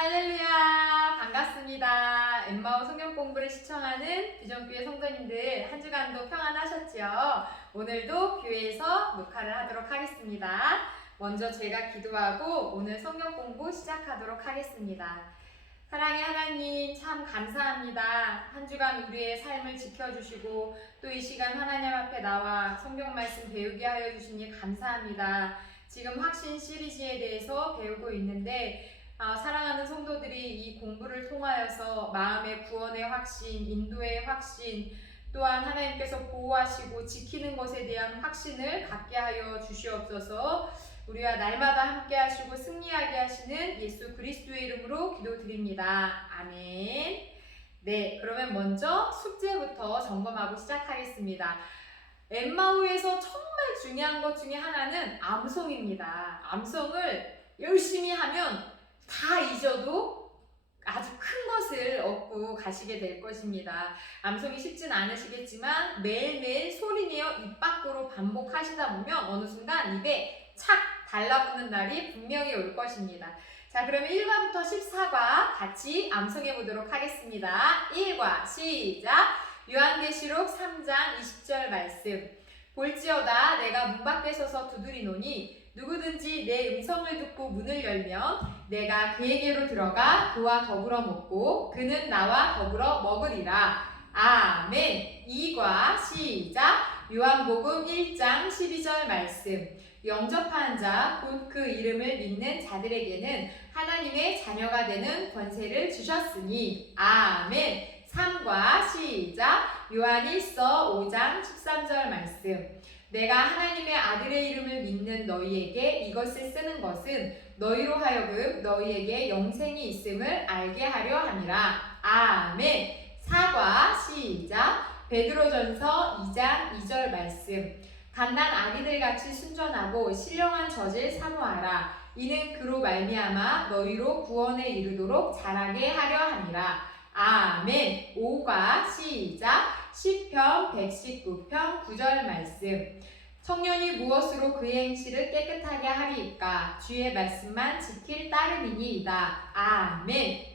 할렐루야! 반갑습니다. 엠마오 성경 공부를 시청하는 비전교회 성도님들 한 주간도 평안하셨지요? 오늘도 교회에서 녹화를 하도록 하겠습니다. 먼저 제가 기도하고 오늘 성경 공부 시작하도록 하겠습니다. 사랑의 하나님 참 감사합니다. 한 주간 우리의 삶을 지켜주시고 또 이 시간 하나님 앞에 나와 성경 말씀 배우게 하여 주시니 감사합니다. 지금 확신 시리즈에 대해서 배우고 있는데 사랑하는 성도들이 이 공부를 통하여서 마음의 구원의 확신, 인도의 확신, 또한 하나님께서 보호하시고 지키는 것에 대한 확신을 갖게 하여 주시옵소서. 우리와 날마다 함께 하시고 승리하게 하시는 예수 그리스도의 이름으로 기도드립니다. 아멘. 네, 그러면 먼저 숙제부터 점검하고 시작하겠습니다. 엠마오에서 정말 중요한 것 중에 하나는 암송입니다. 암송을 열심히 하면 다 잊어도 아주 큰 것을 얻고 가시게 될 것입니다. 암송이 쉽진 않으시겠지만 매일매일 소리내어 입 밖으로 반복하시다 보면 어느 순간 입에 착 달라붙는 날이 분명히 올 것입니다. 자, 그러면 1과부터 14과 같이 암송해 보도록 하겠습니다. 1과 시작! 요한계시록 3장 20절 말씀. 볼지어다 내가 문 밖에 서서 두드리노니 누구든지 내 음성을 듣고 문을 열면 내가 그에게로 들어가 그와 더불어 먹고 그는 나와 더불어 먹으리라. 아멘. 2과 시작. 요한복음 1장 12절 말씀. 영접한 자 곧 그 이름을 믿는 자들에게는 하나님의 자녀가 되는 권세를 주셨으니. 아멘. 3과 시작. 요한일서 5장 13절 말씀. 내가 하나님의 아들의 이름을 믿는 너희에게 이것을 쓰는 것은 너희로 하여금 너희에게 영생이 있음을 알게 하려 함이라. 아멘. 4과 시작. 베드로전서 2장 2절 말씀. 갓난 아기들같이 순전하고 신령한 젖을 사모하라. 이는 그로 말미암아 너희로 구원에 이르도록 자라게 하려 함이라. 아멘. 5과 시작. 시편 119편 9절 말씀. 청년이 무엇으로 그의 행실을 깨끗하게 하리이까? 주의 말씀만 지킬 따름이니이다. 아멘.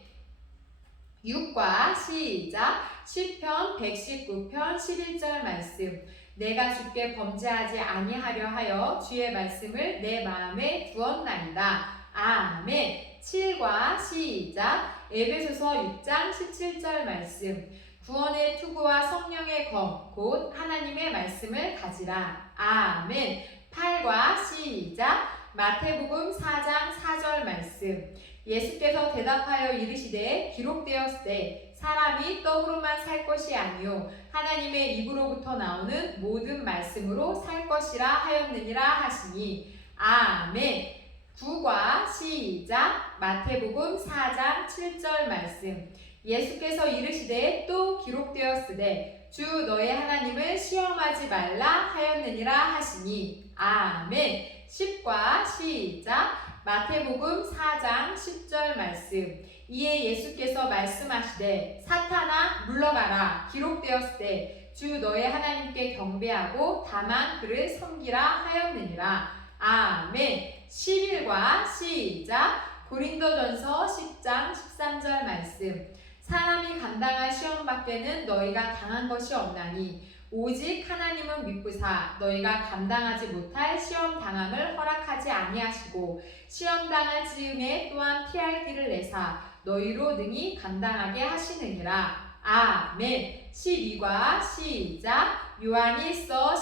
6과 시작. 시편 119편 11절 말씀. 내가 주께 범죄하지 아니하려 하여 주의 말씀을 내 마음에 두었나이다. 아멘. 7과 시작. 에베소서 6장 17절 말씀. 구원의 투구와 성령의 검, 곧 하나님의 말씀을 가지라. 아멘. 8과 시작. 마태복음 4장 4절 말씀. 예수께서 대답하여 이르시되 기록되었으되 사람이 떡으로만 살 것이 아니요 하나님의 입으로부터 나오는 모든 말씀으로 살 것이라 하였느니라 하시니. 아멘. 9과 시작. 마태복음 4장 7절 말씀. 예수께서 이르시되 또 기록되었으되 주 너의 하나님을 시험하지 말라 하였느니라 하시니. 아멘. 10과 시작. 마태복음 4장 10절 말씀. 이에 예수께서 말씀하시되 사탄아 물러가라 기록되었으되 주 너의 하나님께 경배하고 다만 그를 섬기라 하였느니라. 아멘. 11과 시작. 고린도전서 10장 13절 말씀. 사람이 감당할 시험 밖에는 너희가 당한 것이 없나니 오직 하나님은 미쁘사 너희가 감당하지 못할 시험 당함을 허락하지 아니하시고 시험 당할 즈음에 또한 피할 길을 내사 너희로 능히 감당하게 하시느니라. 아멘. 12과 시작. 요한일서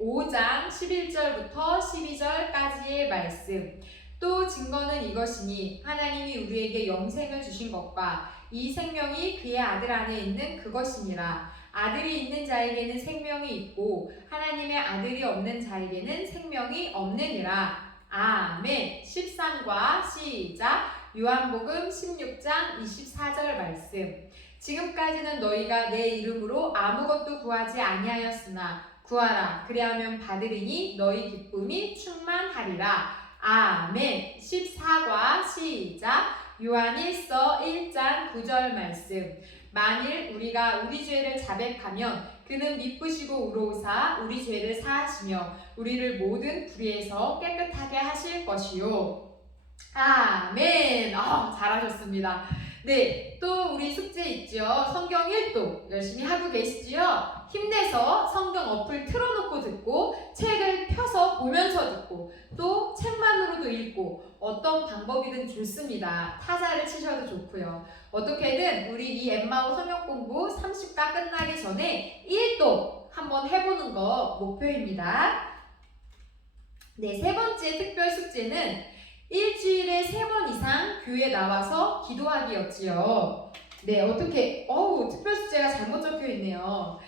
5장 11절부터 12절까지의 말씀. 또 증거는 이것이니 하나님이 우리에게 영생을 주신 것과 이 생명이 그의 아들 안에 있는 그것이니라. 아들이 있는 자에게는 생명이 있고 하나님의 아들이 없는 자에게는 생명이 없느니라. 아멘. 13과 시작. 요한복음 16장 24절 말씀. 지금까지는 너희가 내 이름으로 아무것도 구하지 아니하였으나 구하라 그리하면 받으리니 너희 기쁨이 충만하리라. 아멘. 14과 시작. 요한일서 1장 9절 말씀. 만일 우리가 우리 죄를 자백하면 그는 미쁘시고 의로우사 우리 죄를 사하시며 우리를 모든 불의에서 깨끗하게 하실 것이요. 아멘. 잘하셨습니다. 네, 또 우리 숙제 있죠. 성경 1도 열심히 하고 계시지요? 힘내서 성경 어플 틀어놓고 듣고 책을 펴서 보면서 듣고 또 책만으로도 읽고 어떤 방법이든 좋습니다. 타자를 치셔도 좋고요. 어떻게든 우리 이 엠마오 성경 공부 30가 끝나기 전에 1도 한번 해보는 거 목표입니다. 네, 세 번째 특별 숙제는 일주일에 3번 이상 교회 나와서 기도하기였지요. 네, 어떻게, 특별 숙제가 잘못 적혀 있네요.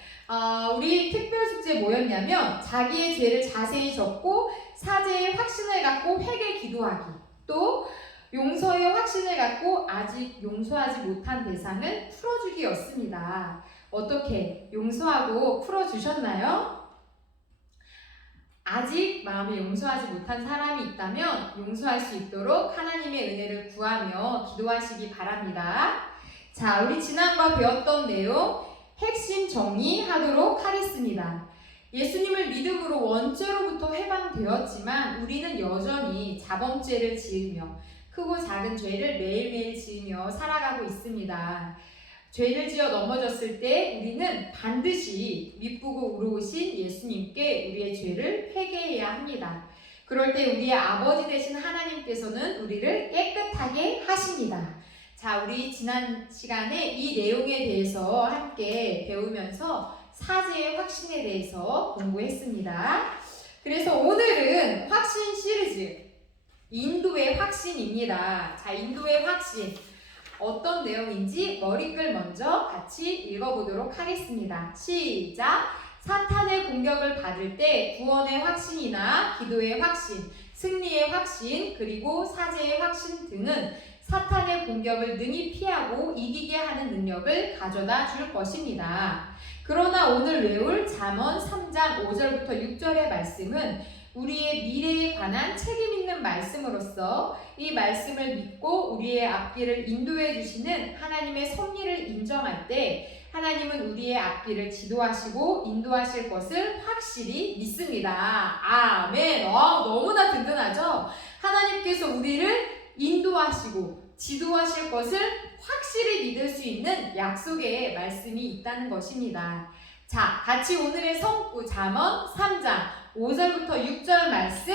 우리 특별 숙제 뭐였냐면, 자기의 죄를 자세히 적고, 사죄의 확신을 갖고 회개 기도하기. 또, 용서의 확신을 갖고 아직 용서하지 못한 대상을 풀어주기였습니다. 어떻게 용서하고 풀어주셨나요? 아직 마음에 용서하지 못한 사람이 있다면 용서할 수 있도록 하나님의 은혜를 구하며 기도하시기 바랍니다. 자, 우리 지난번 배웠던 내용 핵심 정리하도록 하겠습니다. 예수님을 믿음으로 원죄로부터 해방되었지만 우리는 여전히 자범죄를 지으며 크고 작은 죄를 매일매일 지으며 살아가고 있습니다. 죄를 지어 넘어졌을 때 우리는 반드시 미쁘고 의로우신 예수님께 우리의 죄를 회개해야 합니다. 그럴 때 우리의 아버지 되신 하나님께서는 우리를 깨끗하게 하십니다. 자, 우리 지난 시간에 이 내용에 대해서 함께 배우면서 사죄의 확신에 대해서 공부했습니다. 그래서 오늘은 확신 시리즈 인도의 확신입니다. 자, 인도의 확신 어떤 내용인지 머리글 먼저 같이 읽어보도록 하겠습니다. 시작! 사탄의 공격을 받을 때 구원의 확신이나 기도의 확신, 승리의 확신, 그리고 사죄의 확신 등은 사탄의 공격을 능히 피하고 이기게 하는 능력을 가져다 줄 것입니다. 그러나 오늘 외울 잠언 3장 5절부터 6절의 말씀은 우리의 미래에 관한 책임 있는 말씀으로서 이 말씀을 믿고 우리의 앞길을 인도해 주시는 하나님의 섭리를 인정할 때 하나님은 우리의 앞길을 지도하시고 인도하실 것을 확실히 믿습니다. 아멘. 너무나 든든하죠? 하나님께서 우리를 인도하시고 지도하실 것을 확실히 믿을 수 있는 약속의 말씀이 있다는 것입니다. 자, 같이 오늘의 성구 잠언 3장 5절부터 6절 말씀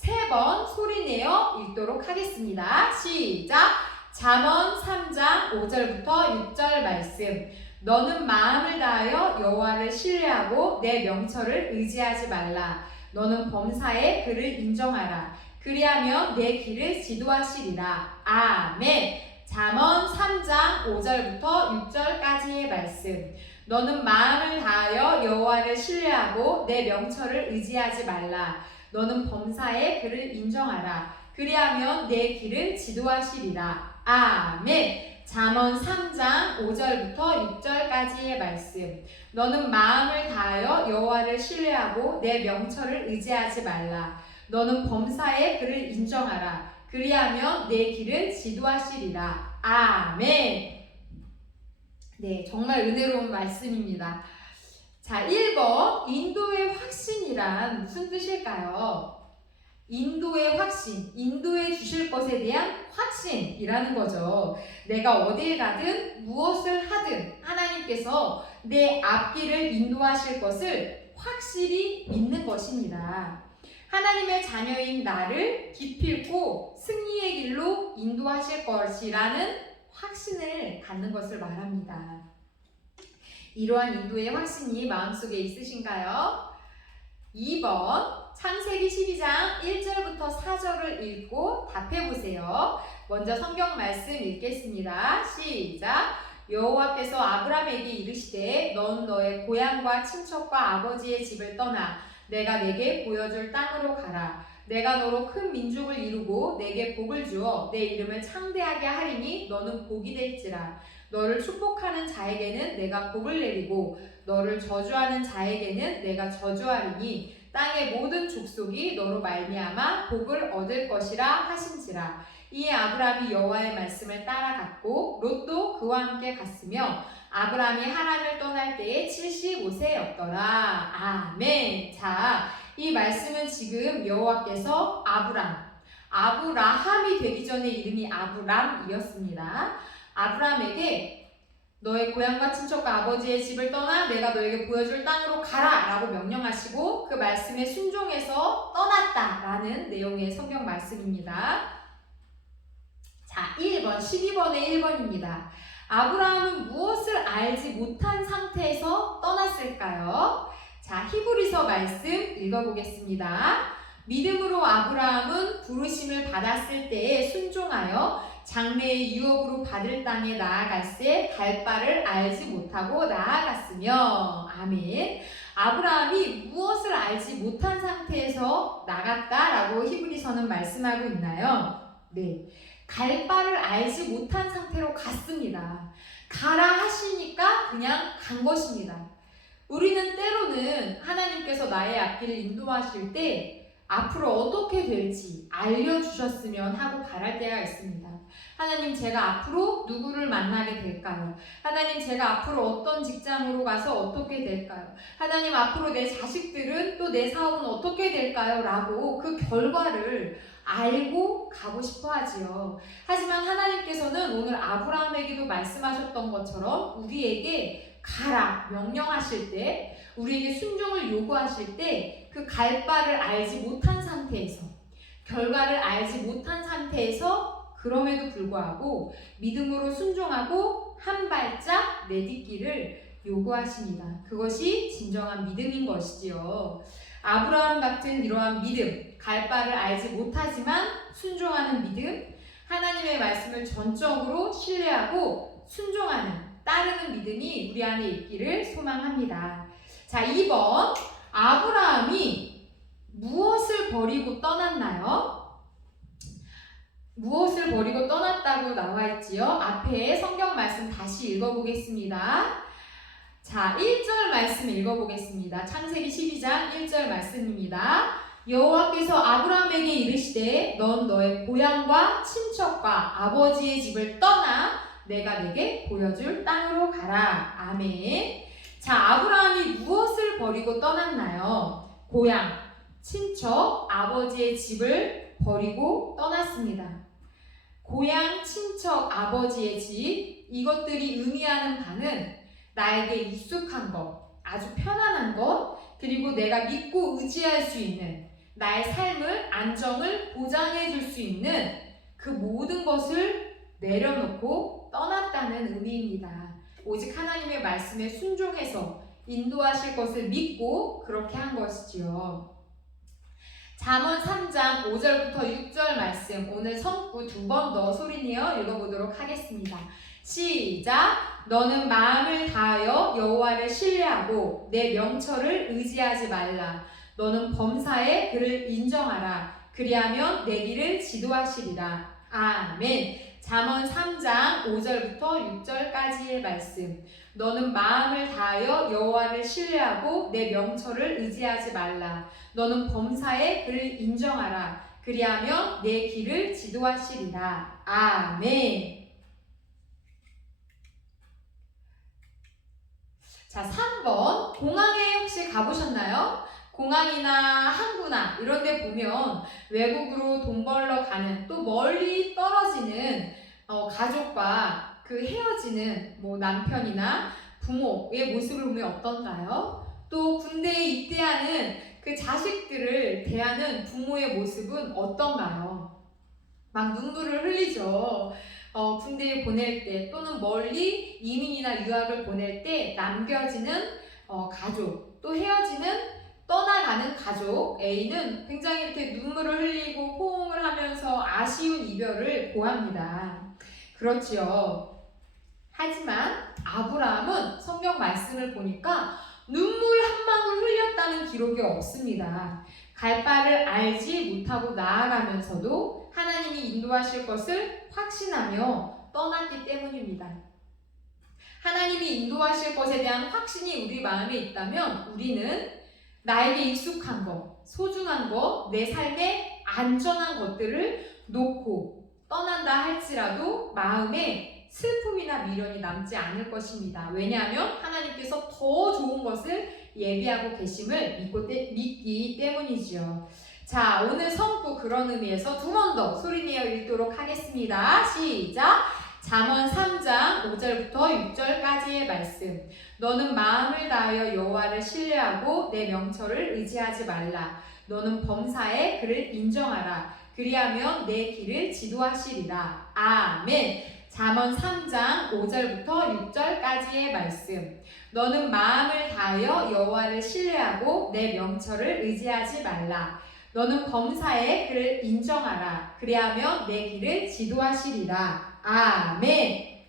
3번 소리내어 읽도록 하겠습니다. 시작! 잠언 3장 5절부터 6절 말씀. 너는 마음을 다하여 여호와를 신뢰하고 내 명철을 의지하지 말라. 너는 범사에 그를 인정하라. 그리하면 내 길을 지도하시리라. 아멘. 잠언 3장 5절부터 6절까지의 말씀. 너는 마음을 다하여 여호와를 신뢰하고 내 명철을 의지하지 말라. 너는 범사에 그를 인정하라. 그리하면 내 길을 지도하시리라. 아멘. 잠언 3장 5절부터 6절까지의 말씀. 너는 마음을 다하여 여호와를 신뢰하고 내 명철을 의지하지 말라. 너는 범사에 그를 인정하라. 그리하면 내 길을 지도하시리라. 아멘. 네, 정말 은혜로운 말씀입니다. 자, 1번 인도의 확신이란 무슨 뜻일까요? 인도의 확신, 인도해 주실 것에 대한 확신이라는 거죠. 내가 어딜 가든 무엇을 하든 하나님께서 내 앞길을 인도하실 것을 확실히 믿는 것입니다. 하나님의 자녀인 나를 기필코 승리의 길로 인도하실 것이라는 확신을 갖는 것을 말합니다. 이러한 인도의 확신이 마음속에 있으신가요? 2번 창세기 12장 1절부터 4절을 읽고 답해보세요. 먼저 성경 말씀 읽겠습니다. 시작! 여호와께서 아브라함에게 이르시되 넌 너의 고향과 친척과 아버지의 집을 떠나 내가 내게 보여줄 땅으로 가라. 내가 너로 큰 민족을 이루고 내게 복을 주어 내 이름을 창대하게 하리니 너는 복이 될지라. 너를 축복하는 자에게는 내가 복을 내리고 너를 저주하는 자에게는 내가 저주하리니 땅의 모든 족속이 너로 말미암아 복을 얻을 것이라 하신지라. 이에 아브라함이 여호와의 말씀을 따라갔고 롯도 그와 함께 갔으며 아브라함이 하란을 떠날 때에 75세였더라. 아멘. 자, 이 말씀은 지금 여호와께서 아브라함이 되기 전에 이름이 아브람이었습니다. 아브람에게 너의 고향과 친척과 아버지의 집을 떠나 내가 너에게 보여줄 땅으로 가라 라고 명령하시고 그 말씀에 순종해서 떠났다라는 내용의 성경 말씀입니다. 자, 1번, 12번의 1번입니다. 아브라함은 무엇을 알지 못한 상태에서 떠났을까요? 자, 히브리서 말씀 읽어보겠습니다. 믿음으로 아브라함은 부르심을 받았을 때에 순종하여 장래의 유업으로 받을 땅에 나아갈새 갈 바를 알지 못하고 나아갔으며. 아멘. 아브라함이 무엇을 알지 못한 상태에서 나갔다라고 히브리서는 말씀하고 있나요? 네. 갈 바를 알지 못한 상태로 갔습니다. 가라 하시니까 그냥 간 것입니다. 우리는 때로는 하나님께서 나의 앞길을 인도하실 때 앞으로 어떻게 될지 알려주셨으면 하고 바랄 때가 있습니다. 하나님, 제가 앞으로 누구를 만나게 될까요? 하나님, 제가 앞으로 어떤 직장으로 가서 어떻게 될까요? 하나님, 앞으로 내 자식들은 또 내 사업은 어떻게 될까요? 라고 그 결과를 알고 가고 싶어 하지요. 하지만 하나님께서는 오늘 아브라함에게도 말씀하셨던 것처럼 우리에게 가라 명령하실 때, 우리에게 순종을 요구하실 때 그 갈 바를 알지 못한 상태에서, 결과를 알지 못한 상태에서 그럼에도 불구하고 믿음으로 순종하고 한 발짝 내딛기를 요구하십니다. 그것이 진정한 믿음인 것이지요. 아브라함 같은 이러한 믿음, 갈 바를 알지 못하지만 순종하는 믿음, 하나님의 말씀을 전적으로 신뢰하고 순종하는, 따르는 믿음이 우리 안에 있기를 소망합니다. 자, 2번. 아브라함이 무엇을 버리고 떠났나요? 무엇을 버리고 떠났다고 나와 있지요? 앞에 성경 말씀 다시 읽어보겠습니다. 자, 1절 말씀 읽어보겠습니다. 창세기 12장 1절 말씀입니다. 여호와께서 아브라함에게 이르시되 넌 너의 고향과 친척과 아버지의 집을 떠나 내가 내게 보여줄 땅으로 가라. 아멘. 자, 아브라함이 무엇을 버리고 떠났나요? 고향, 친척, 아버지의 집을 버리고 떠났습니다. 고향, 친척, 아버지의 집, 이것들이 의미하는 바는 나에게 익숙한 것, 아주 편안한 것, 그리고 내가 믿고 의지할 수 있는 나의 삶을, 안정을 보장해 줄 수 있는 그 모든 것을 내려놓고 떠났다는 의미입니다. 오직 하나님의 말씀에 순종해서 인도하실 것을 믿고 그렇게 한 것이지요. 잠언 3장 5절부터 6절 말씀, 오늘 성구 2번 더 소리내어 읽어보도록 하겠습니다. 시작! 너는 마음을 다하여 여호와를 신뢰하고 내 명철을 의지하지 말라. 너는 범사에 그를 인정하라. 그리하면 내 길을 지도하시리라. 아멘. 잠언 3장 5절부터 6절까지의 말씀. 너는 마음을 다하여 여호와를 신뢰하고 내 명철을 의지하지 말라. 너는 범사에 그를 인정하라. 그리하면 내 길을 지도하시리라. 아멘. 자, 3번. 공항에 혹시 가보셨나요? 공항이나 항구나 이런 데 보면 외국으로 돈 벌러 가는, 또 멀리 떨어지는 가족과 그 헤어지는 남편이나 부모의 모습을 보면 어떤가요? 또 군대에 입대하는 그 자식들을 대하는 부모의 모습은 어떤가요? 막 눈물을 흘리죠. 군대에 보낼 때, 또는 멀리 이민이나 유학을 보낼 때 남겨지는 가족, 또 헤어지는, 떠나가는 가족 A는 굉장히 이렇게 눈물을 흘리고 포옹을 하면서 아쉬운 이별을 고합니다. 그렇지요. 하지만 아브라함은 성경 말씀을 보니까 눈물 한 방울 흘렸다는 기록이 없습니다. 갈 바를 알지 못하고 나아가면서도 하나님이 인도하실 것을 확신하며 떠났기 때문입니다. 하나님이 인도하실 것에 대한 확신이 우리 마음에 있다면 우리는 나에게 익숙한 것, 소중한 것, 내 삶에 안전한 것들을 놓고 떠난다 할지라도 마음에 슬픔이나 미련이 남지 않을 것입니다. 왜냐하면 하나님께서 더 좋은 것을 예비하고 계심을 믿기 때문이지요. 자, 오늘 성구 그런 의미에서 두 번 더 소리내어 읽도록 하겠습니다. 시작! 잠언 3장 5절부터 6절까지의 말씀. 너는 마음을 다하여 여호와를 신뢰하고 내 명철을 의지하지 말라. 너는 범사에 그를 인정하라. 그리하면 내 길을 지도하시리라. 아멘. 잠언 3장 5절부터 6절까지의 말씀. 너는 마음을 다하여 여호와를 신뢰하고 내 명철을 의지하지 말라. 너는 범사에 그를 인정하라. 그리하면 내 길을 지도하시리라. 아멘.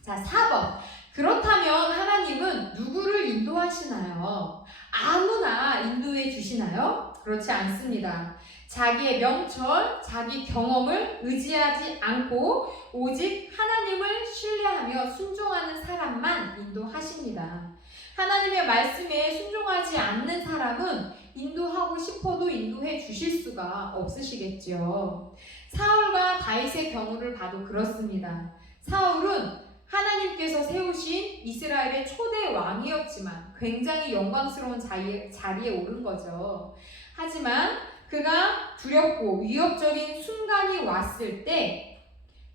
자, 4번. 그렇다면 하나님은 누구를 인도하시나요? 아무나 인도해 주시나요? 그렇지 않습니다. 자기의 명철, 자기 경험을 의지하지 않고 오직 하나님을 신뢰하며 순종하는 사람만 인도하십니다. 하나님의 말씀에 순종하지 않는 사람은 인도하고 싶어도 인도해 주실 수가 없으시겠죠. 사울과 다윗의 경우를 봐도 그렇습니다. 사울은 하나님께서 세우신 이스라엘의 초대 왕이었지만 굉장히 영광스러운 자리에 오른 거죠. 하지만 그가 두렵고 위협적인 순간이 왔을 때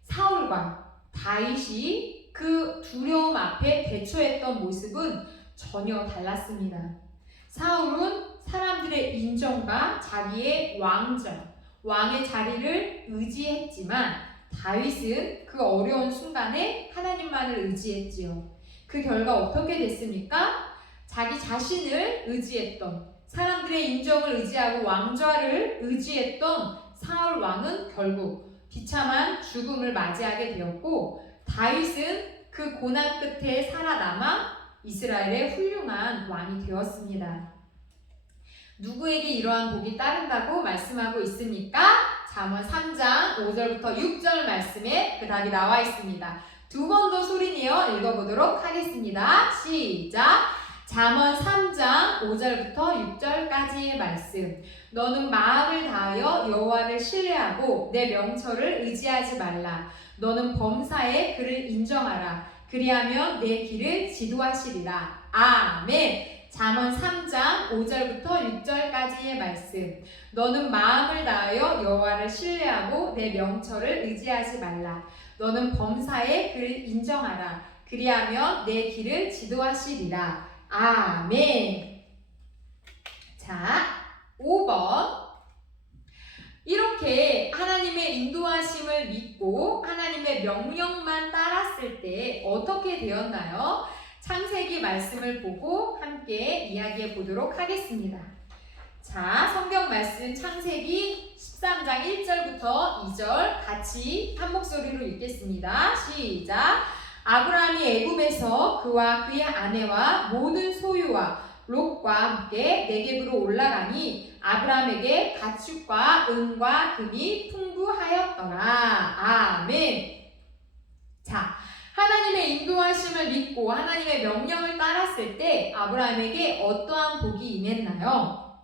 사울과 다윗이 그 두려움 앞에 대처했던 모습은 전혀 달랐습니다. 사울은 사람들의 인정과 자기의 왕의 자리를 의지했지만 다윗은 그 어려운 순간에 하나님만을 의지했지요. 그 결과 어떻게 됐습니까? 자기 자신을 의지했던, 사람들의 인정을 의지하고 왕좌를 의지했던 사울 왕은 결국 비참한 죽음을 맞이하게 되었고, 다윗은 그 고난 끝에 살아남아 이스라엘의 훌륭한 왕이 되었습니다. 누구에게 이러한 복이 따른다고 말씀하고 있습니까? 잠언 3장 5절부터 6절 말씀에 그 답이 나와 있습니다. 두 번 더 소리내어 읽어보도록 하겠습니다. 시작! 잠언 3장 5절부터 6절까지의 말씀. 너는 마음을 다하여 여호와를 신뢰하고 내 명철을 의지하지 말라. 너는 범사에 그를 인정하라. 그리하면 내 길을 지도하시리라. 아멘. 잠언 3장 5절부터 6절까지의 말씀. 너는 마음을 다하여 여호와를 신뢰하고 내 명철을 의지하지 말라. 너는 범사에 그를 인정하라. 그리하면 내 길을 지도하시리라. 아멘. 자, 5번. 이렇게 하나님의 인도하심을 믿고 하나님의 명령만 따랐을 때 어떻게 되었나요? 창세기 말씀을 보고 함께 이야기해 보도록 하겠습니다. 자, 성경 말씀 창세기 13장 1절부터 2절 같이 한 목소리로 읽겠습니다. 시작! 아브라함이 애굽에서 그와 그의 아내와 모든 소유와 롯과 함께 네겝으로 올라가니 아브라함에게 가축과 은과 금이 풍부하였더라. 아멘. 자, 하나님의 인도하심을 믿고 하나님의 명령을 따랐을 때 아브라함에게 어떠한 복이 임했나요?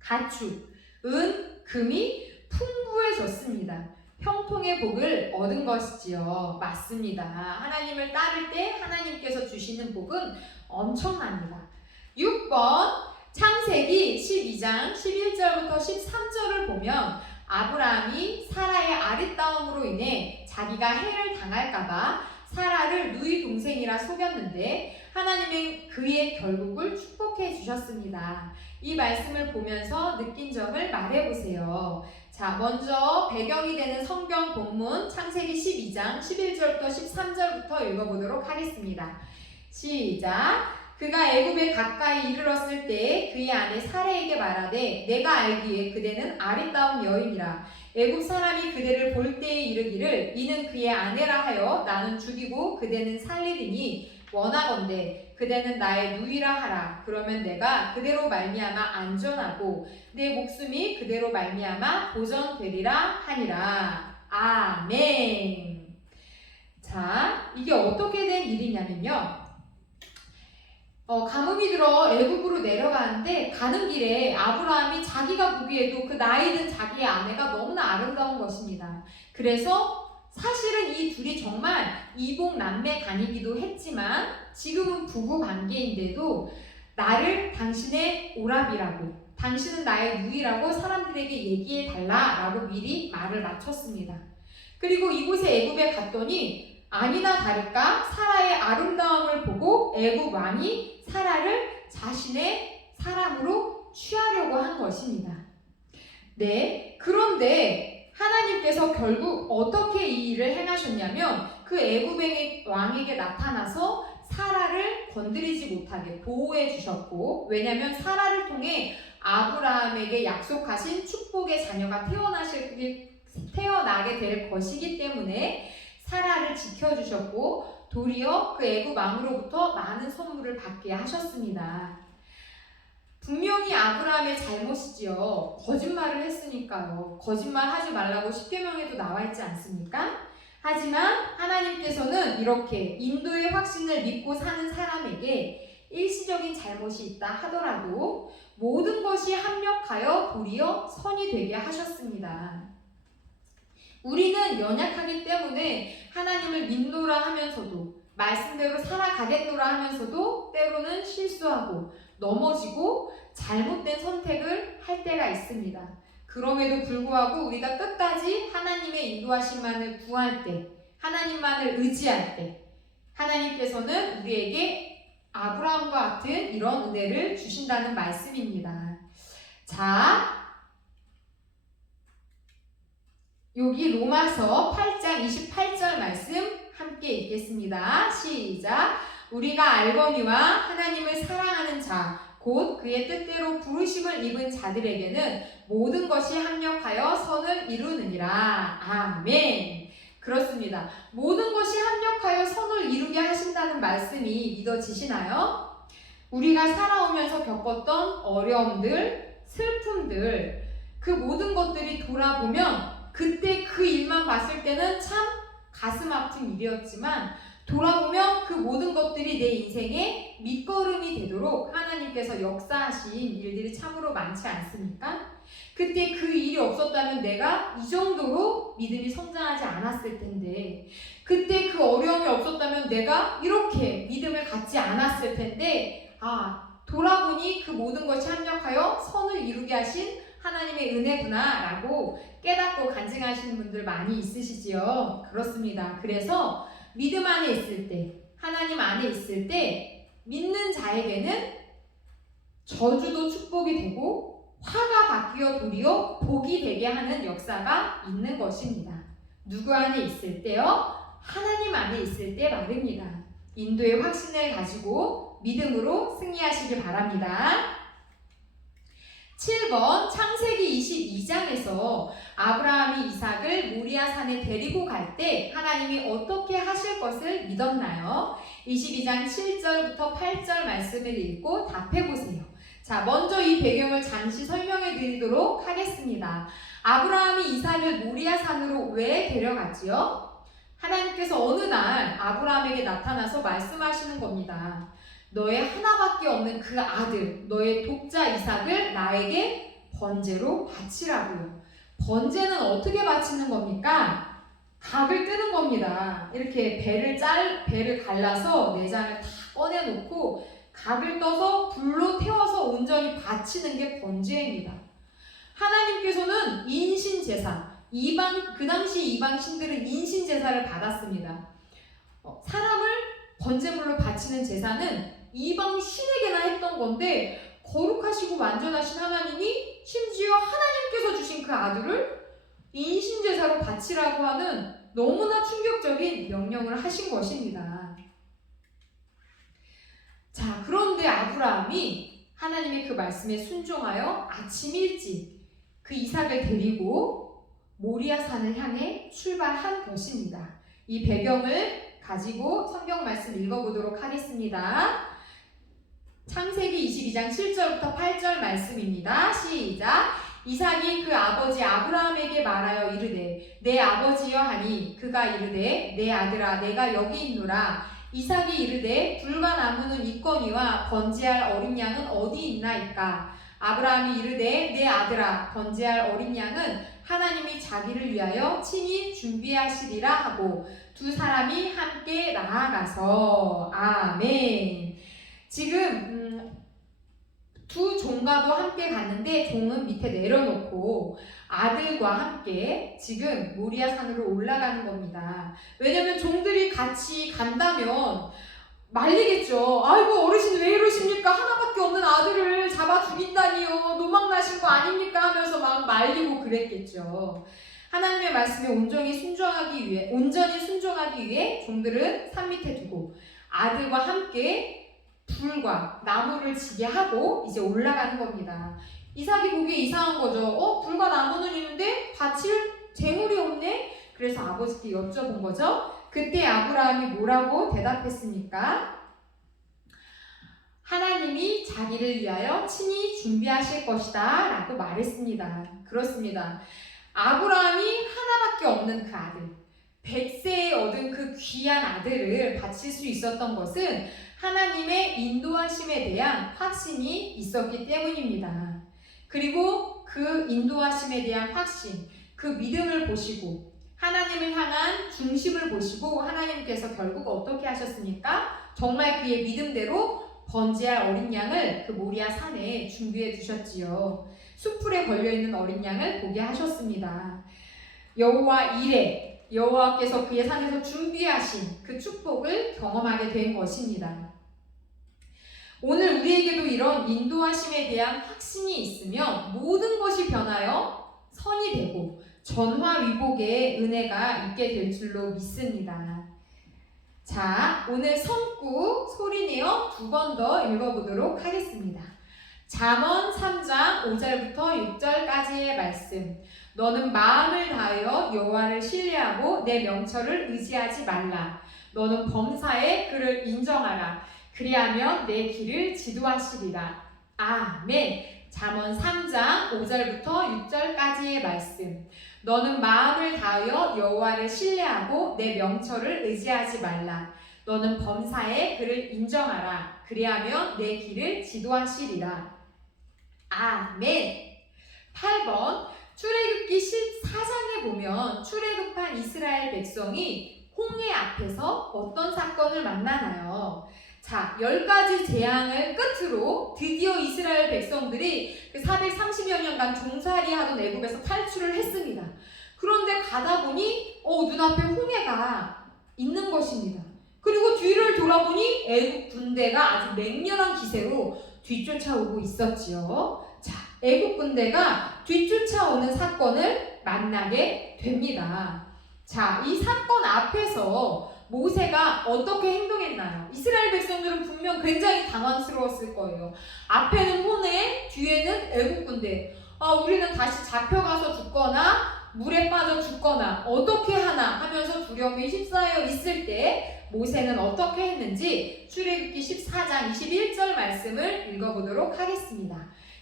가축, 은, 금이 풍부해졌습니다. 형통의 복을 얻은 것이지요. 맞습니다. 하나님을 따를 때 하나님께서 주시는 복은 엄청납니다. 6번 창세기 12장 11절부터 13절을 보면 아브라함이 사라의 아리따움으로 인해 자기가 해를 당할까봐 사라를 누이 동생이라 속였는데 하나님은 그의 결국을 축복해 주셨습니다. 이 말씀을 보면서 느낀 점을 말해보세요. 자, 먼저 배경이 되는 성경 본문 창세기 12장 11절부터 13절부터 읽어보도록 하겠습니다. 시작! 그가 애굽에 가까이 이르렀을 때 그의 아내 사레에게 말하되 내가 알기에 그대는 아리따운 여인이라. 애굽 사람이 그대를 볼 때에 이르기를 이는 그의 아내라 하여 나는 죽이고 그대는 살리리니 원하건대 그대는 나의 누이라 하라. 그러면 내가 그대로 말미암아 안전하고 내 목숨이 그대로 말미암아 보전되리라 하니라. 아멘. 자, 이게 어떻게 된 일이냐면요. 가뭄이 들어 애굽으로 내려가는데 가는 길에 아브라함이 자기가 보기에도 그 나이든 자기의 아내가 너무나 아름다운 것입니다. 그래서 사실은 이 둘이 정말 이복 남매 간이기도 했지만 지금은 부부 관계인데도 나를 당신의 오라비라고 당신은 나의 누이라고 사람들에게 얘기해달라 라고 미리 말을 마쳤습니다. 그리고 이곳에 애굽에 갔더니 아니나 다를까 사라의 아름다움을 보고 애굽 왕이 사라를 자신의 사람으로 취하려고 한 것입니다. 네, 그런데 하나님께서 결국 어떻게 이 일을 행하셨냐면 그 애굽 왕에게 나타나서 사라를 건드리지 못하게 보호해 주셨고, 왜냐하면 사라를 통해 아브라함에게 약속하신 축복의 자녀가 태어나게 될 것이기 때문에 사라를 지켜주셨고, 도리어 그 애굽 왕으로부터 많은 선물을 받게 하셨습니다. 분명히 아브라함의 잘못이지요. 거짓말을 했으니까요. 거짓말하지 말라고 십계명에도 나와 있지 않습니까? 하지만 하나님께서는 이렇게 인도의 확신을 믿고 사는 사람에게 일시적인 잘못이 있다 하더라도 모든 것이 합력하여 도리어 선이 되게 하셨습니다. 우리는 연약하기 때문에 하나님을 믿노라 하면서도, 말씀대로 살아가겠노라 하면서도 때로는 실수하고 넘어지고 잘못된 선택을 할 때가 있습니다. 그럼에도 불구하고 우리가 끝까지 하나님의 인도하심만을 구할 때, 하나님만을 의지할 때 하나님께서는 우리에게 아브라함과 같은 이런 은혜를 주신다는 말씀입니다. 자, 여기 로마서 8장 28절 말씀 함께 읽겠습니다. 시작. 우리가 알거니와 하나님을 사랑하는 자 곧 그의 뜻대로 부르심을 입은 자들에게는 모든 것이 합력하여 선을 이루느니라. 아멘. 그렇습니다. 모든 것이 합력하여 선을 이루게 하신다는 말씀이 믿어지시나요? 우리가 살아오면서 겪었던 어려움들, 슬픔들, 그 모든 것들이 돌아보면 그때 그 일만 봤을 때는 참 가슴 아픈 일이었지만 돌아보면 그 모든 것들이 내 인생의 밑거름이 되도록 하나님께서 역사하신 일들이 참으로 많지 않습니까? 그때 그 일이 없었다면 내가 이 정도로 믿음이 성장하지 않았을 텐데, 그때 그 어려움이 없었다면 내가 이렇게 믿음을 갖지 않았을 텐데, 돌아보니 그 모든 것이 합력하여 선을 이루게 하신 하나님의 은혜구나 라고 깨닫고 간증하시는 분들 많이 있으시지요. 그렇습니다. 그래서 믿음 안에 있을 때, 하나님 안에 있을 때 믿는 자에게는 저주도 축복이 되고 화가 바뀌어 도리어 복이 되게 하는 역사가 있는 것입니다. 누구 안에 있을 때요? 하나님 안에 있을 때 말입니다. 인도의 확신을 가지고 믿음으로 승리하시길 바랍니다. 7번 창세기 22장에서 아브라함이 이삭을 모리아산에 데리고 갈 때 하나님이 어떻게 하실 것을 믿었나요? 22장 7절부터 8절 말씀을 읽고 답해보세요. 자, 먼저 이 배경을 잠시 설명해 드리도록 하겠습니다. 아브라함이 이삭을 모리아산으로 왜 데려갔지요? 하나님께서 어느 날 아브라함에게 나타나서 말씀하시는 겁니다. 너의 하나밖에 없는 그 아들, 너의 독자 이삭을 나에게 번제로 바치라고요. 번제는 어떻게 바치는 겁니까? 각을 뜨는 겁니다. 이렇게 배를 갈라서 내장을 다 꺼내놓고 각을 떠서 불로 태워서 온전히 바치는 게 번제입니다. 하나님께서는 인신제사, 그 당시 이방 신들은 인신제사를 받았습니다. 사람을 번제물로 바치는 제사는 이방 신에게나 했던 건데, 거룩하시고 완전하신 하나님이 심지어 하나님께서 주신 그 아들을 인신제사로 바치라고 하는 너무나 충격적인 명령을 하신 것입니다. 자, 그런데 아브라함이 하나님의 그 말씀에 순종하여 아침 일찍 그 이삭을 데리고 모리아산을 향해 출발한 것입니다. 이 배경을 가지고 성경 말씀 읽어보도록 하겠습니다. 창세기 22장 7절부터 8절 말씀입니다. 시작. 이삭이 그 아버지 아브라함에게 말하여 이르되 내 아버지여 하니 그가 이르되 내 아들아 내가 여기 있노라. 이삭이 이르되 불과 나무는 있거니와 번제할 어린 양은 어디 있나이까. 아브라함이 이르되 내 아들아 번제할 어린 양은 하나님이 자기를 위하여 친히 준비하시리라 하고 두 사람이 함께 나아가서. 아멘. 지금 두 두 종과도 함께 갔는데 종은 밑에 내려놓고 아들과 함께 지금 모리아 산으로 올라가는 겁니다. 왜냐면 종들이 같이 간다면 말리겠죠. 아이고 어르신 왜 이러십니까? 하나밖에 없는 아들을 잡아 죽인다니요. 노망 나신 거 아닙니까? 하면서 막 말리고 그랬겠죠. 하나님의 말씀에 온전히 순종하기 위해 종들은 산 밑에 두고 아들과 함께 불과 나무를 지게 하고 이제 올라가는 겁니다. 이삭이 보기에 이상한 거죠. 불과 나무는 있는데 바칠 재물이 없네? 그래서 아버지께 여쭤본 거죠. 그때 아브라함이 뭐라고 대답했습니까? 하나님이 자기를 위하여 친히 준비하실 것이다 라고 말했습니다. 그렇습니다. 아브라함이 하나밖에 없는 그 아들, 100세에 얻은 그 귀한 아들을 바칠 수 있었던 것은 하나님의 인도하심에 대한 확신이 있었기 때문입니다. 그리고 그 인도하심에 대한 확신, 그 믿음을 보시고 하나님을 향한 중심을 보시고 하나님께서 결국 어떻게 하셨습니까? 정말 그의 믿음대로 번제할 어린 양을 그 모리아 산에 준비해 두셨지요. 숯불에 걸려있는 어린 양을 보게 하셨습니다. 여호와 이레, 여호와께서 그의 산에서 준비하신 그 축복을 경험하게 된 것입니다. 오늘 우리에게도 이런 인도하심에 대한 확신이 있으면 모든 것이 변하여 선이 되고 전화위복의 은혜가 있게 될 줄로 믿습니다. 자, 오늘 성구 소리내어 두 번 더 읽어보도록 하겠습니다. 잠언 3장 5절부터 6절까지의 말씀. 너는 마음을 다하여 여호와를 신뢰하고 내 명철을 의지하지 말라. 너는 범사에 그를 인정하라. 그리하면 내 길을 지도하시리라. 아멘. 잠언 3장 5절부터 6절까지의 말씀. 너는 마음을 다하여 여호와를 신뢰하고 내 명철을 의지하지 말라. 너는 범사에 그를 인정하라. 그리하면 내 길을 지도하시리라. 아멘. 8번 출애굽기 14장에 보면 출애굽한 이스라엘 백성이 홍해 앞에서 어떤 사건을 만나나요? 자, 10가지 재앙을 끝으로 드디어 이스라엘 백성들이 그 430여 년간 종살이 하던 애굽에서 탈출을 했습니다. 그런데 가다 보니 눈앞에 홍해가 있는 것입니다. 그리고 뒤를 돌아보니 애굽 군대가 아주 맹렬한 기세로 뒤쫓아오고 있었지요. 자, 애굽 군대가 뒤쫓아오는 사건을 만나게 됩니다. 자, 이 사건 앞에서 모세가 어떻게 행동했나요? 이스라엘 백성들은 분명 굉장히 당황스러웠을 거예요. 앞에는 홍해, 뒤에는 애굽 군대. 우리는 다시 잡혀가서 죽거나 물에 빠져 죽거나 어떻게 하나 하면서 두려움이 휩싸여 있을 때 모세는 어떻게 했는지 출애굽기 14장 21절 말씀을 읽어보도록 하겠습니다.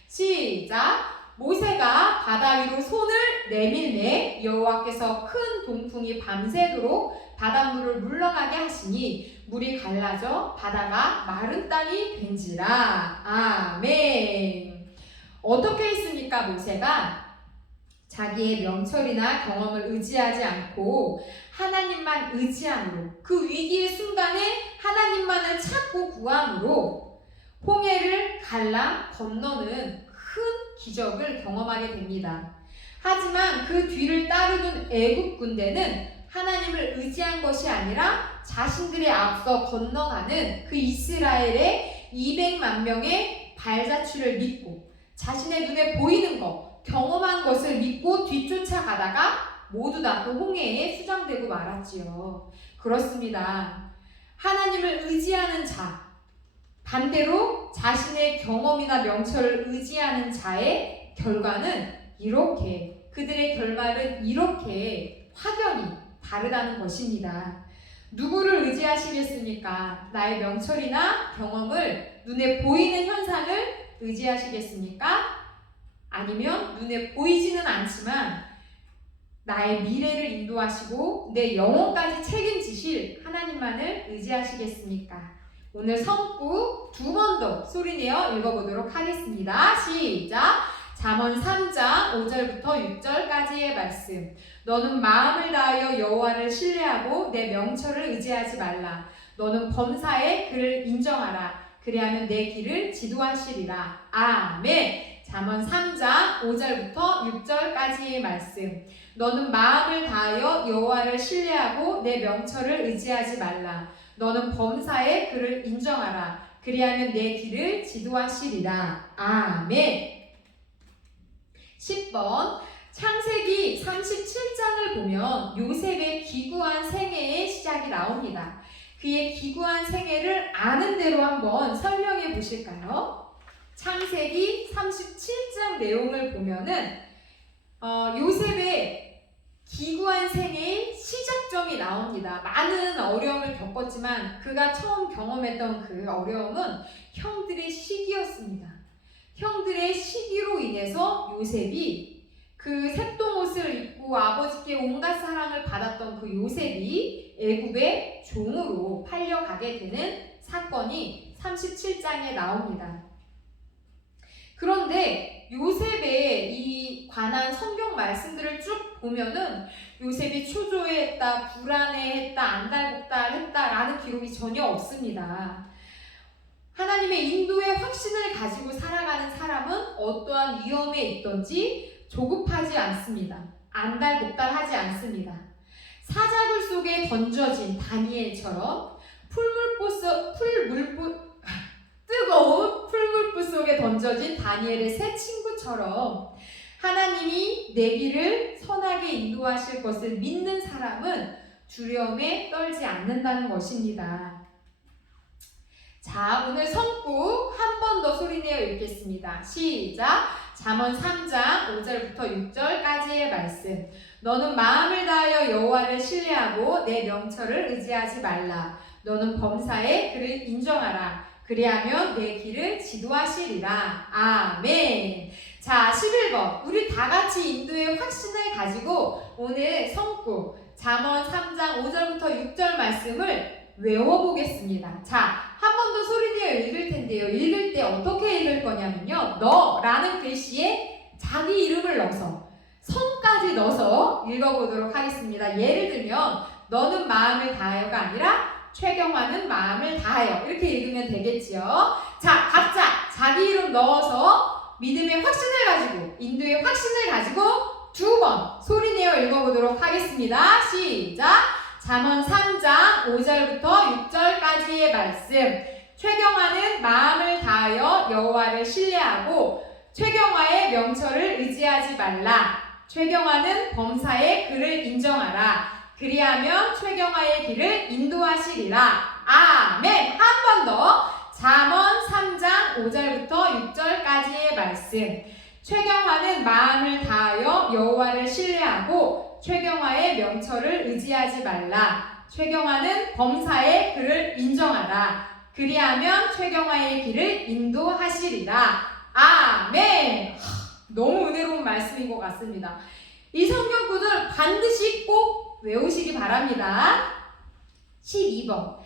시작! 모세가 바다 위로 손을 내밀매 여호와께서 큰 동풍이 밤새도록 바닷물을 물러가게 하시니 물이 갈라져 바다가 마른 땅이 된지라. 아멘. 어떻게 했습니까? 모세가 자기의 명철이나 경험을 의지하지 않고 하나님만 의지함으로 그 위기의 순간에 하나님만을 찾고 구함으로 홍해를 갈라 건너는 큰 기적을 경험하게 됩니다. 하지만 그 뒤를 따르던 애굽 군대는 하나님을 의지한 것이 아니라 자신들의 앞서 건너가는 그 이스라엘의 200만 명의 발자취를 믿고 자신의 눈에 보이는 것, 경험한 것을 믿고 뒤쫓아가다가 모두 다 그 홍해에 수장되고 말았지요. 그렇습니다. 하나님을 의지하는 자, 반대로 자신의 경험이나 명철을 의지하는 자의 결과는 이렇게, 그들의 결말은 이렇게 확연히 다르다는 것입니다. 누구를 의지하시겠습니까? 나의 명철이나 경험을, 눈에 보이는 현상을 의지하시겠습니까? 아니면 눈에 보이지는 않지만 나의 미래를 인도하시고 내 영혼까지 책임지실 하나님만을 의지하시겠습니까? 오늘 성구 두 번 더 소리내어 읽어보도록 하겠습니다. 시작! 잠언 3장 5절부터 6절까지의 말씀. 너는 마음을 다하여 여호와를 신뢰하고 내 명철을 의지하지 말라. 너는 범사에 그를 인정하라. 그리하면 내 길을 지도하시리라. 아멘. 잠언 3장 5절부터 6절까지의 말씀. 너는 마음을 다하여 여호와를 신뢰하고 내 명철을 의지하지 말라. 너는 범사에 그를 인정하라. 그리하면 내 길을 지도하시리라. 아멘. 10번 창세기 37장을 보면 요셉의 기구한 생애의 시작이 나옵니다. 그의 기구한 생애를 아는 대로 한번 설명해 보실까요? 창세기 37장 내용을 보면은 요셉의 기구한 생애의 시작점이 나옵니다. 많은 어려움을 겪었지만 그가 처음 경험했던 그 어려움은 형들의 시기였습니다. 형들의 시기로 인해서 요셉이 그 색동옷을 입고 아버지께 온갖 사랑을 받았던 그 요셉이 애굽의 종으로 팔려가게 되는 사건이 37장에 나옵니다. 그런데 요셉의 이 관한 성경 말씀들을 쭉 보면은 요셉이 초조해했다, 불안해했다, 안달복달했다라는 기록이 전혀 없습니다. 하나님의 인도의 확신을 가지고 살아가는 사람은 어떠한 위험에 있든지 조급하지 않습니다. 안달복달하지 않습니다. 사자굴 속에 던져진 다니엘처럼 뜨거운 풀물불 속에 던져진 다니엘의 세 친구처럼 하나님이 내 길을 선하게 인도하실 것을 믿는 사람은 두려움에 떨지 않는다는 것입니다. 자, 오늘 성구 한 번 더 소리내어 읽겠습니다. 시작! 잠언 3장 5절부터 6절까지의 말씀. 너는 마음을 다하여 여호와를 신뢰하고 내 명철을 의지하지 말라. 너는 범사에 그를 인정하라. 그리하면 내 길을 지도하시리라. 아멘. 자, 11번. 우리 다 같이 인도의 확신을 가지고 오늘 성구 잠언 3장 5절부터 6절 말씀을 외워보겠습니다. 자, 한 번 더 소리내어 읽을 텐데요. 읽을 때 어떻게 읽을 거냐면요. 너라는 글씨에 자기 이름을 넣어서 성까지 넣어서 읽어보도록 하겠습니다. 예를 들면 너는 마음을 다하여가 아니라 최경화는 마음을 다하여 이렇게 읽으면 되겠지요. 자, 각자 자기 이름 넣어서 믿음의 확신을 가지고 인도의 확신을 가지고 두 번 소리내어 읽어보도록 하겠습니다. 시작! 잠언 3장 5절부터 6절까지의 말씀. 최경화는 마음을 다하여 여호와를 신뢰하고 최경화의 명철을 의지하지 말라. 최경화는 범사에 그를 인정하라. 그리하면 최경화의 길을 인도하시리라. 아멘. 한 번 더. 잠언 3장 5절부터 6절까지의 말씀. 최경화는 마음을 다하여 여호와를 신뢰하고 최경화의 명철을 의지하지 말라. 최경화는 범사에 그를 인정하라. 그리하면 최경화의 길을 인도하시리라. 아멘. 너무 은혜로운 말씀인 것 같습니다. 이 성경 구절 반드시 꼭 외우시기 바랍니다. 12번.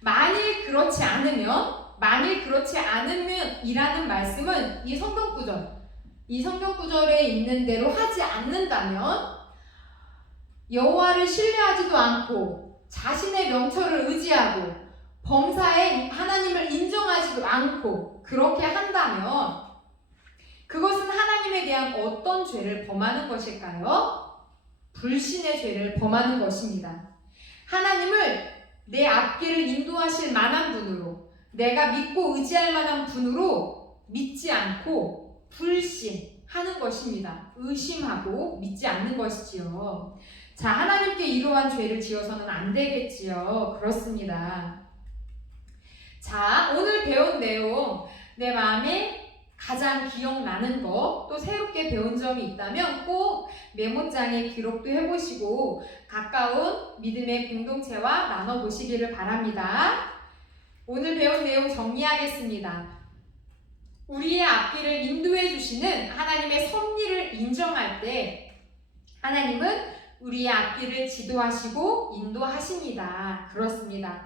만일 그렇지 않으면 이라는 말씀은 이 성경 구절에 있는 대로 하지 않는다면 여호와를 신뢰하지도 않고 자신의 명철을 의지하고 범사에 하나님을 인정하지도 않고 그렇게 한다면 그것은 하나님에 대한 어떤 죄를 범하는 것일까요? 불신의 죄를 범하는 것입니다. 하나님을 내 앞길을 인도하실 만한 분으로, 내가 믿고 의지할 만한 분으로 믿지 않고 불신하는 것입니다. 의심하고 믿지 않는 것이지요. 자, 하나님께 이러한 죄를 지어서는 안 되겠지요. 그렇습니다. 자, 오늘 배운 내용, 내 마음에 가장 기억나는 것, 또 새롭게 배운 점이 있다면 꼭 메모장에 기록도 해보시고 가까운 믿음의 공동체와 나눠보시기를 바랍니다. 오늘 배운 내용 정리하겠습니다. 우리의 앞길을 인도해 주시는 하나님의 섭리를 인정할 때 하나님은 우리의 앞길을 지도하시고 인도하십니다. 그렇습니다.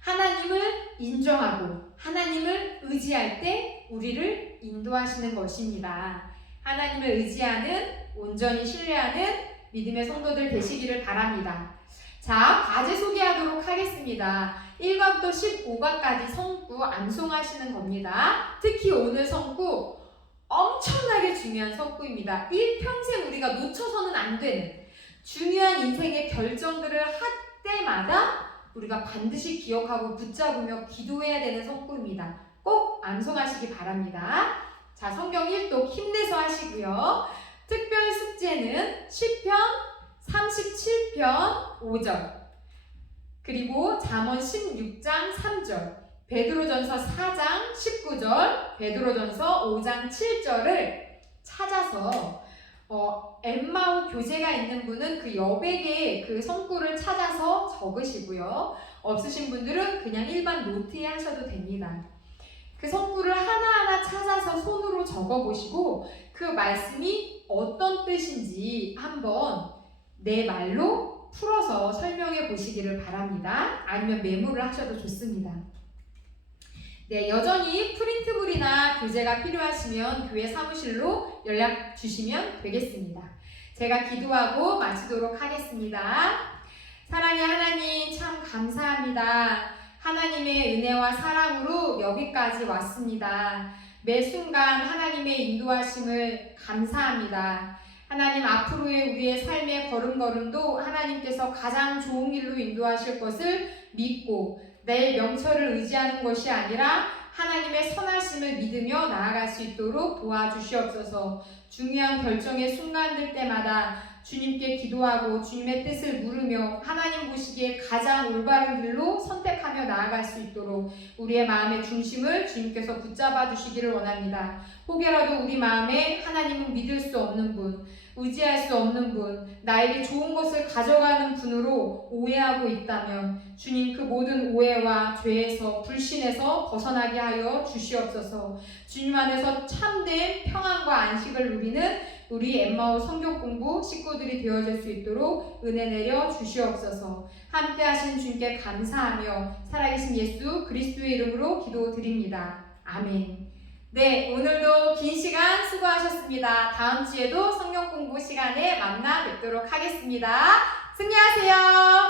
하나님을 인정하고 하나님을 의지할 때 우리를 인도하시는 것입니다. 하나님을 의지하는, 온전히 신뢰하는 믿음의 성도들 되시기를 바랍니다. 자, 과제 소개하도록 하겠습니다. 1과부터 15과까지 성구 암송하시는 겁니다. 특히 오늘 성구 엄청나게 중요한 성구입니다. 일평생 우리가 놓쳐서는 안 되는 중요한 인생의 결정들을 할 때마다 우리가 반드시 기억하고 붙잡으며 기도해야 되는 성구입니다. 꼭 암송하시기 바랍니다. 자, 성경 1독 힘내서 하시고요. 특별 숙제는 시편 37편 5절, 그리고 잠언 16장 3절, 베드로전서 4장 19절, 베드로전서 5장 7절을 찾아서 엠마오 교재가 있는 분은 그 여백의 그 성구를 찾아서 적으시고요. 없으신 분들은 그냥 일반 노트에 하셔도 됩니다. 그 성구를 하나하나 찾아서 손으로 적어보시고 그 말씀이 어떤 뜻인지 한번 내 말로 풀어서 설명해 보시기를 바랍니다. 아니면 메모를 하셔도 좋습니다. 네, 여전히 프린트물이나 교재가 필요하시면 교회 사무실로 연락 주시면 되겠습니다. 제가 기도하고 마치도록 하겠습니다. 사랑의 하나님, 참 감사합니다. 하나님의 은혜와 사랑으로 여기까지 왔습니다. 매 순간 하나님의 인도하심을 감사합니다. 하나님, 앞으로의 우리의 삶의 걸음걸음도 하나님께서 가장 좋은 길로 인도하실 것을 믿고 내 명철을 의지하는 것이 아니라 하나님의 선하심을 믿으며 나아갈 수 있도록 도와주시옵소서. 중요한 결정의 순간들 때마다 주님께 기도하고 주님의 뜻을 물으며 하나님 보시기에 가장 올바른 길로 선택하며 나아갈 수 있도록 우리의 마음의 중심을 주님께서 붙잡아 주시기를 원합니다. 혹여라도 우리 마음에 하나님은 믿을 수 없는 분, 의지할 수 없는 분, 나에게 좋은 것을 가져가는 분으로 오해하고 있다면 주님, 그 모든 오해와 죄에서 불신에서 벗어나게 하여 주시옵소서. 주님 안에서 참된 평안과 안식을 누리는 우리 엠마오 성경 공부 식구들이 되어질 수 있도록 은혜 내려 주시옵소서. 함께 하신 주님께 감사하며 살아계신 예수 그리스도의 이름으로 기도드립니다. 아멘. 네, 오늘도 긴 시간 수고하셨습니다. 다음 주에도 성경 공부 시간에 만나 뵙도록 하겠습니다. 승리하세요.